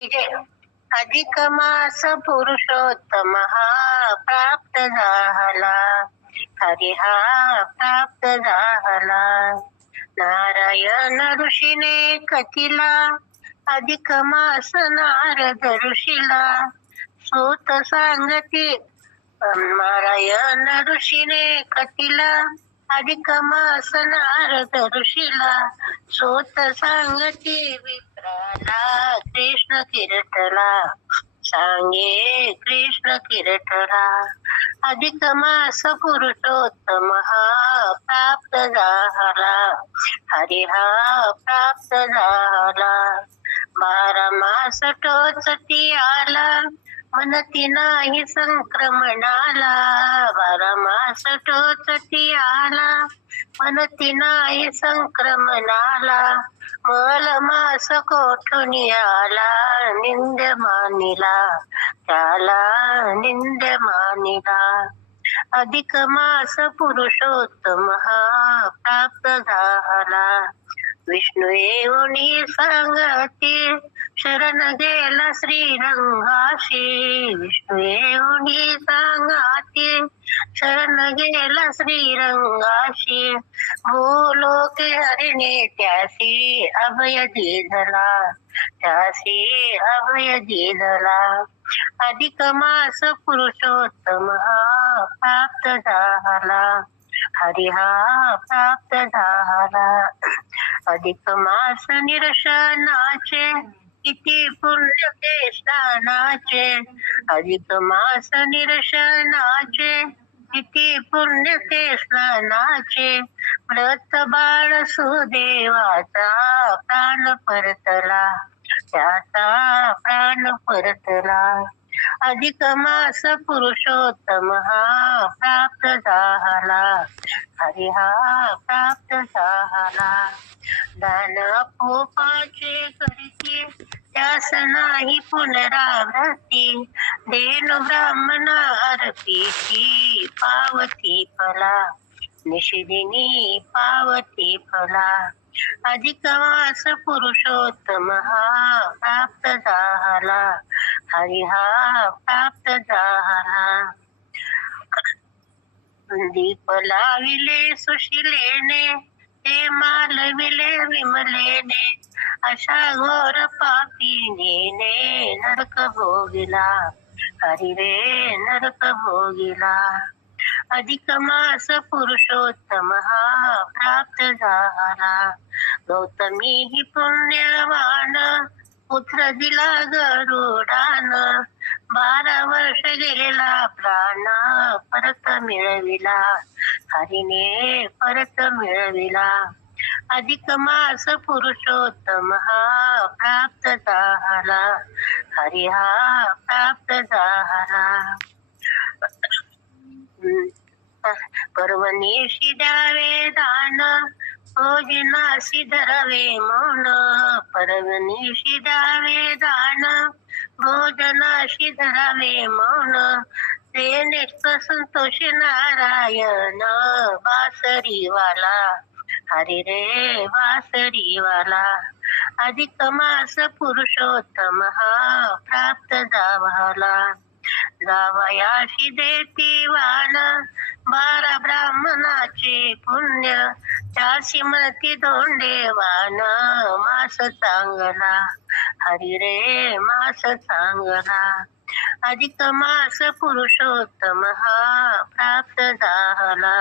अधिक मास पुरुषोत्तम हा प्राप्त झाला. हरी हा प्राप्त झाला. नारायण ऋषीने कथिला, अधिक मास नारद ऋषीला. सूत सांगती नारायण ऋषीने कथिला, अधिक मास नारद ऋषीला. सूत सांगती विप्राला, कृष्ण कीर्तला सांगे कृष्ण कीर्तला. अधिक मास पुरुषोत्तम हा प्राप्त झाला. हरी हा प्राप्त झाला. 12 मास टोचती आला, म्हणती नाही संक्रमणाला. 12 मास टोचती आला, म्हणती नाही संक्रमणाला. मल मास कोठून आला, निंद्य मानिला त्याला निंद्य मानिला. अधिक मास पुरुषोत्तम हा प्राप्त झाला. विष्णू येऊनी सांगती, शरण गेला श्रीरंगाशी. विष्णू येऊनी सांगती, शरण गेला श्रीरंगाशी. भूलोके हरिणे त्यासी अभय दिधला, त्यासी अभय दिधला. अधिक मास पुरुषोत्तम हा प्राप्त झाला. हरी हा प्राप्त झाला. अधिक मास निरशनाचे, किती पुण्य ते स्नानाचे. अधिक मास निरशनाचे, किती पुण्य ते स्नानाचे. व्रत बाळ सुदेवाचा प्राण परतला, त्याचा प्राण परतला. अधिक मास पुरुषोत्तम हा प्राप्त झाला. हरी हा प्राप्त झाला. दान पोपाचे करती, त्यास नाही पुनरावृत्ती. देणु ब्राह्मणा अर्पिती, पावती फला निषिदिनी पावती फला. अधिक मास पुरुषोत्तम हा प्राप्त झाला. हरी हा प्राप्त झाला. दीप लाविले सुशिलेने, ते मालविले विमलेने. अशा घोर पापीने नरक भोगिला, हरी रे नरक भोगिला. अधिक मास पुरुषोत्तम हा प्राप्त झाला. गौतमी ही पुण्यवान, पुत्र दिला गरुडान. 12 वर्ष गेलेला प्राण, परत मिळविला हरीने परत मिळविला. अधिक मास पुरुषोत्तम हा प्राप्त झाला. हरी हा प्राप्त झाला. पर्वणीशी द्यावे दान, भोजनाशी धरावे मौन. पर्वणीशी द्यावे दान, भोजनाशी धरावे मौन. ते नेस्त संतोष नारायण, बासरीवाला हरी रे बासरीवाला. अधिक मास पुरुषोत्तम हा प्राप्त झाला. जावयाशी देती वाण, 12 ब्राह्मणाचे पुण्य. त्याशी म्हणती धोंडेवान, मास चांगला हरी रे मास चांगला. अधिक मास पुरुषोत्तम हा प्राप्त झाला.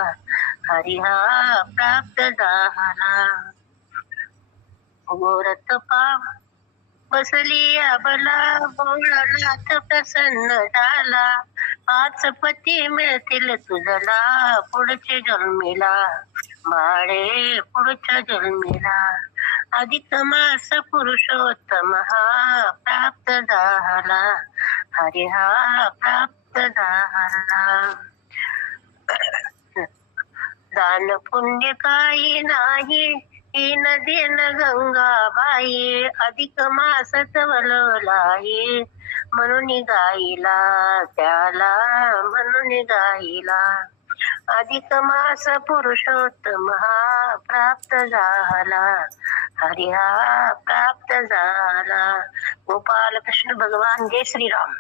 हरी हा प्राप्त झाला. गोरत पाव बसली अबला, भोळानाथ प्रसन्न झाला. 5 पती मिळतील तुझला, पुढच्या जन्मीला बाळे पुढच्या जन्मीला. अधिक मास पुरुषोत्तम हा प्राप्त झाला. हरी हा प्राप्त झाला. दान पुण्य काही नाही, ही नदीन गंगाबाई. अधिक मास तवललाई, म्हणून गाईला त्याला म्हणून गाईला. अधिक मास पुरुषोत्तम हा प्राप्त झाला. हरी हा प्राप्त झाला. गोपाल कृष्ण भगवान. जय श्रीराम.